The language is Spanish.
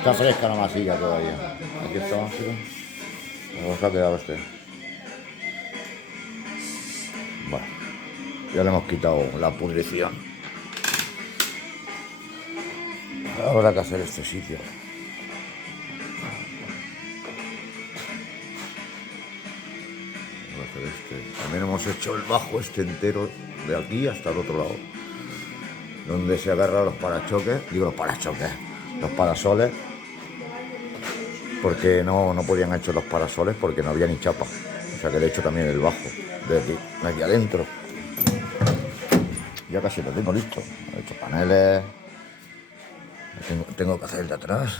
Está fresca la masilla todavía. Aquí está, ¿sí? ¿Cómo se ha quedado este? Bueno, ya le hemos quitado la pudrición. Habrá que hacer este sitio. Vamos a hacer este. También hemos hecho el bajo este entero de aquí hasta el otro lado, donde se agarran los parachoques, digo los parachoques, los parasoles, porque no podían hecho los parasoles porque no había ni chapa. O sea que le he hecho también el bajo de aquí adentro. Ya casi lo tengo listo. He hecho paneles. Tengo que hacer el de atrás.